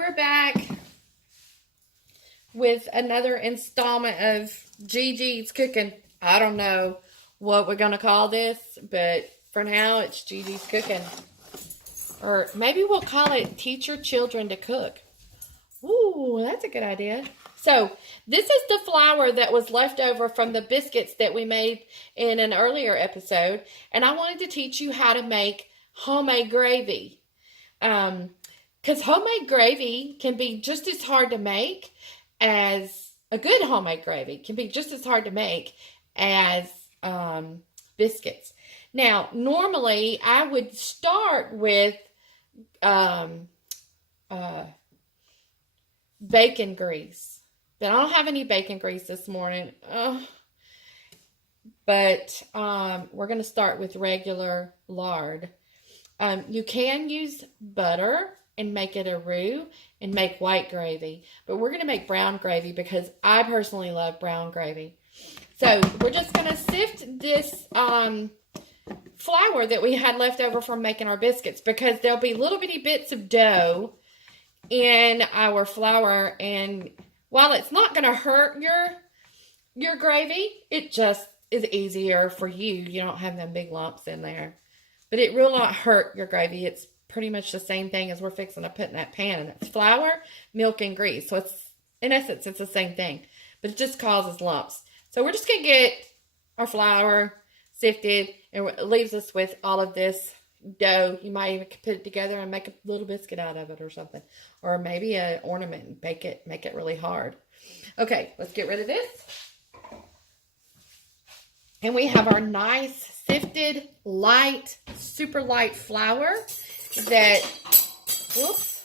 we're back with another installment of Gigi's Cooking. I don't know what we're going to call this, but for now it's Gigi's Cooking. Or maybe we'll call it Teach Your Children to Cook. Ooh, that's a good idea. So, this is the flour that was left over from the biscuits that we made in an earlier episode. And I wanted to teach you how to make homemade gravy. Because homemade gravy can be just as hard to make as a good homemade gravy. Can be just as hard to make as biscuits. Now, normally I would start with bacon grease. But I don't have any bacon grease this morning. But we're going to start with regular lard. You can use butter and make it a roux and make white gravy. But we're going to make brown gravy because I personally love brown gravy. So we're just going to sift this flour that we had left over from making our biscuits, because there'll be little bitty bits of dough in our flour, and while it's not going to hurt your gravy, it just is easier for you. You don't have them big lumps in there. But it will not hurt your gravy. It's pretty much the same thing as we're fixing to put in that pan. And it's flour, milk, and grease. So it's, in essence, it's the same thing. But it just causes lumps. So we're just going to get our flour sifted, and it leaves us with all of this dough. You might even put it together and make a little biscuit out of it or something. Or maybe an ornament and make it really hard. Okay, let's get rid of this. And we have our nice sifted, light, super light flour that, whoops,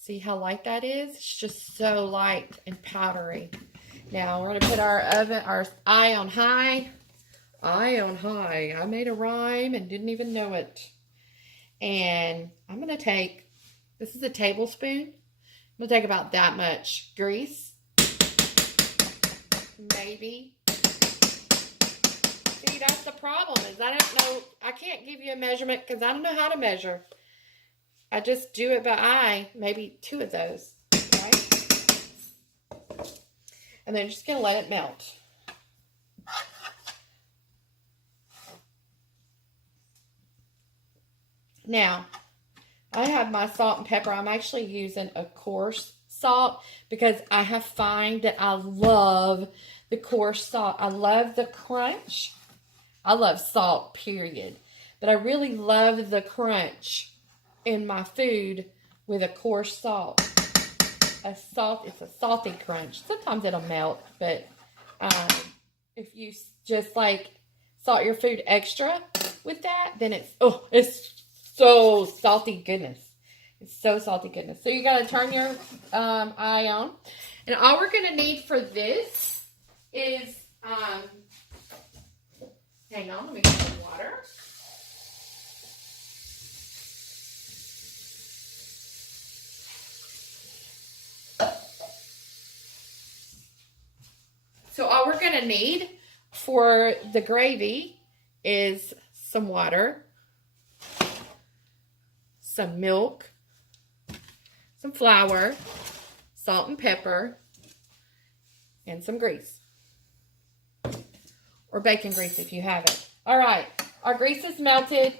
see how light that is? It's just so light and powdery. Now we're going to put our eye on high. Eye on high. I made a rhyme and didn't even know it. And I'm going to take, this is a tablespoon. I'm going to take about that much grease. Maybe. See, that's the problem, is I don't know, I can't give you a measurement because I don't know how to measure. I just do it by eye, maybe 2 of those, right? And then just going to let it melt. Now, I have my salt and pepper. I'm actually using a coarse salt because I have found that I love the coarse salt. I love the crunch. I love salt, period. But I really love the crunch in my food with a coarse salt. It's a salty crunch. Sometimes it'll melt, but if you just like salt your food extra with that, then it's so salty goodness. It's so salty goodness. So you got to turn your eye on. And all we're going to need for this is, hang on, let me get some water. So all we're going to need for the gravy is some water, some milk, some flour, salt and pepper, and some grease. Or bacon grease if you have it. All right, our grease is melted.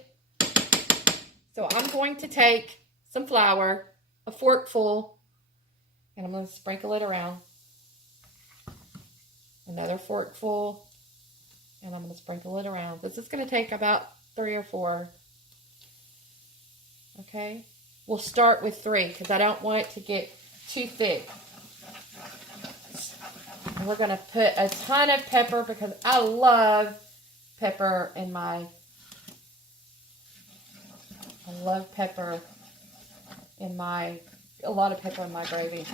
So I'm going to take some flour, a forkful, and I'm going to sprinkle it around. Another forkful, and I'm going to sprinkle it around. This is going to take about 3 or 4. Okay, we'll start with 3 because I don't want it to get too thick. And we're going to put a ton of pepper because I love pepper in my, a lot of pepper in my gravy.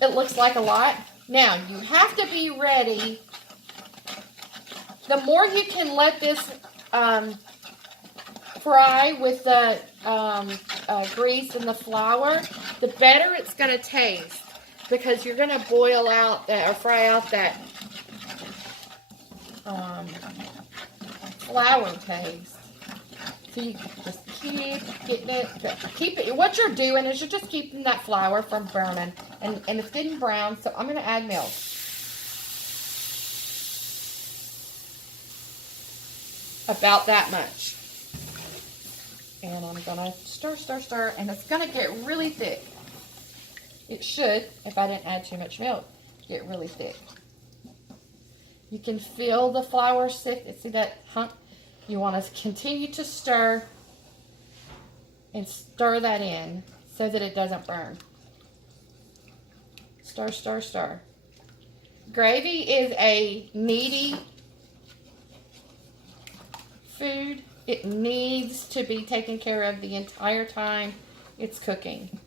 It looks like a lot. Now, you have to be ready. The more you can let this fry with the grease and the flour, the better it's going to taste, because you're going to boil out that, or fry out that flour taste. So you just keep getting it. Keep it. What you're doing is you're just keeping that flour from burning. And it's getting brown, so I'm going to add milk. About that much. And I'm going to stir, stir, stir. And it's going to get really thick. It should, if I didn't add too much milk, get really thick. You can feel the flour thick. See that hunk? You want to continue to stir and stir that in so that it doesn't burn. Stir, stir, stir. Gravy is a needy food. It needs to be taken care of the entire time it's cooking.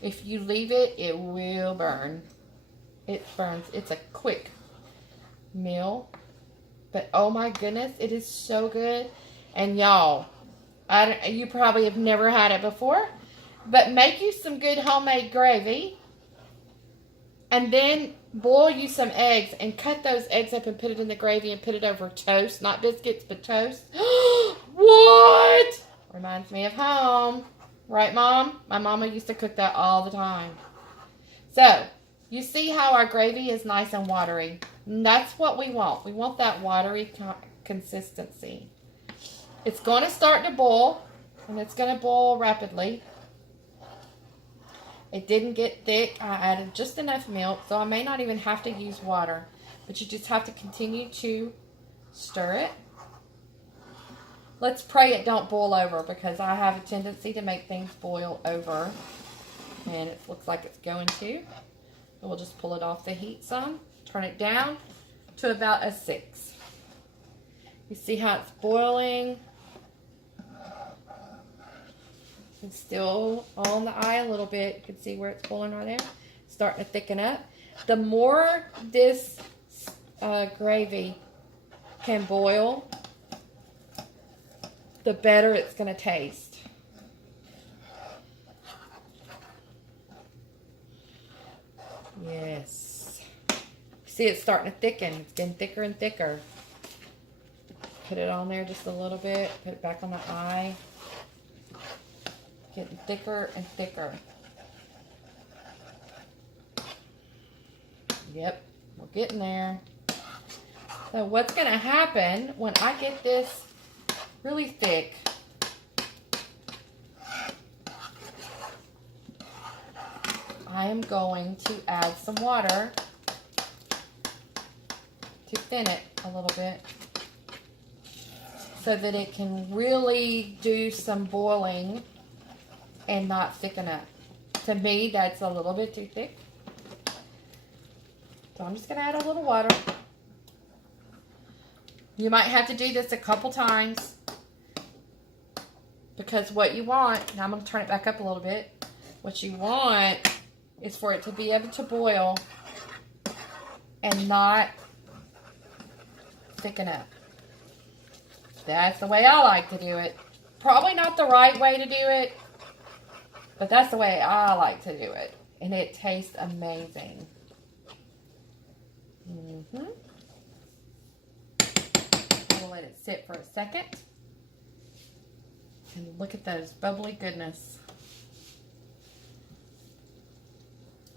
If you leave it, it will burn. It burns. It's a quick meal. But oh my goodness, it is so good. And y'all, you probably have never had it before, but make you some good homemade gravy. And then boil you some eggs and cut those eggs up and put it in the gravy and put it over toast. Not biscuits, but toast. What? Reminds me of home. Right, Mom? My mama used to cook that all the time. So, you see how our gravy is nice and watery. And that's what we want. We want that watery consistency. It's going to start to boil, and it's going to boil rapidly. It didn't get thick. I added just enough milk, so I may not even have to use water. But you just have to continue to stir it. Let's pray it don't boil over, because I have a tendency to make things boil over. And it looks like it's going to. So we'll just pull it off the heat some. Turn it down to about a 6. You see how it's boiling? It's still on the eye a little bit. You can see where it's boiling right there. It's starting to thicken up. The more this gravy can boil, the better it's going to taste. Yes. See, it's starting to thicken. It's getting thicker and thicker. Put it on there just a little bit. Put it back on the eye. Getting thicker and thicker. Yep, we're getting there. So what's going to happen when I get this really thick, I am going to add some water to thin it a little bit so that it can really do some boiling and not thicken up. To me, that's a little bit too thick. So I'm just going to add a little water. You might have to do this a couple times, because what you want, now I'm going to turn it back up a little bit. What you want is for it to be able to boil and not thicken up. That's the way I like to do it. Probably not the right way to do it, but that's the way I like to do it. And it tastes amazing. We'll let it sit for a second. And look at those bubbly goodness.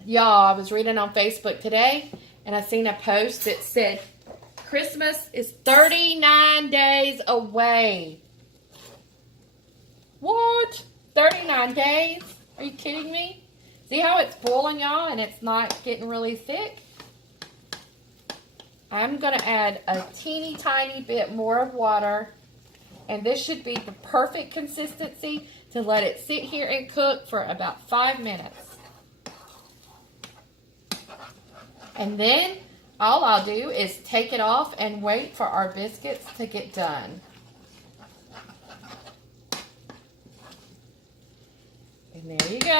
Y'all, I was reading on Facebook today, and I seen a post that said, Christmas is 39 days away. What? 39 days? Are you kidding me? See how it's boiling, y'all, and it's not getting really thick? I'm going to add a teeny tiny bit more of water, and this should be the perfect consistency to let it sit here and cook for about 5 minutes. And then all I'll do is take it off and wait for our biscuits to get done. And there you go.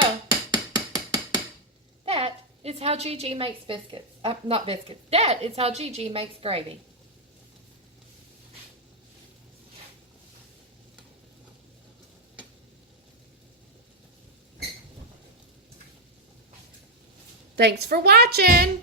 That is how Gigi makes biscuits. Not biscuits. That is how Gigi makes gravy. Thanks for watching.